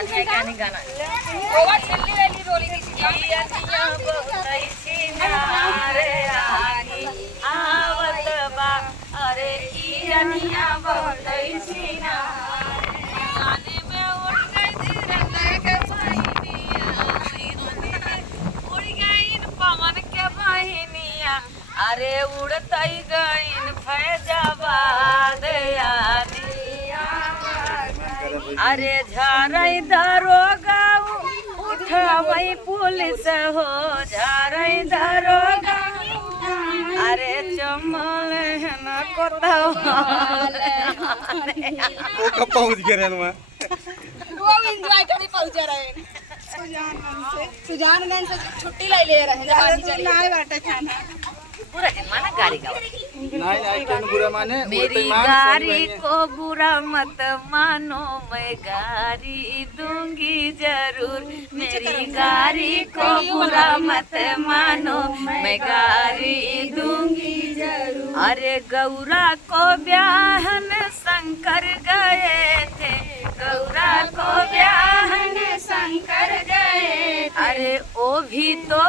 गाने गाने गाना ओवा छिल्ली वाली रोली की इयनिया बहुतई छिनारे रानी आवत बा अरे इयनिया बहुतई छिनारे गाने में उड़ गई रंग के बहिनिया उड़ गईन पवन के बहिनिया अरे उड़तई गईन फैजाबाद यादिया अरे झारई दरोगा उठवई पुलिस हो झारई दरोगा अरे चमल है न वो कब पहुंच गए रे वहाँ? वो एंजॉय करने पहुंच रहे सुजान से छुट्टी ले रहे हैं ना बाटे खाना पूरा दिन माना गाड़ी गाओ नहीं कौन बुरा माने मेरी गाड़ी को बुरा मत मानो मैं गाड़ी दूंगी जरूर मेरी गाड़ी को बुरा मत मानो मैं गाड़ी दूंगी जरूर अरे गौरा को ब्याहन शंकर गए थे गौरा को ब्याहन शंकर गए अरे ओ भी तो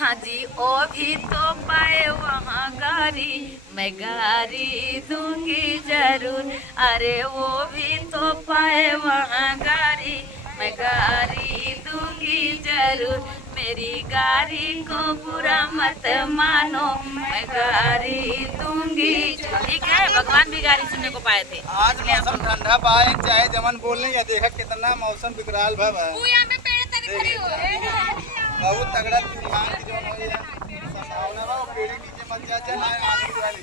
हाँ जी ओ भी तो पाए वहाँ गाड़ी मैं गाड़ी दूंगी जरूर अरे वो भी तो पाए वहाँ गाड़ी मैं गाड़ी दूंगी जरूर मेरी गाड़ी को बुरा मत मानो मैं गाड़ी दूंगी ठीक है भगवान भी गाड़ी सुनने को पाए थे आज मौसम ठंडा पाए चाहे जमन बोल नहीं देखा कितना मौसम बिकराल भा बहुत तगड़ा तूफान की जो है संभावना बा पेड़ नीचे मत जा ना आने वाली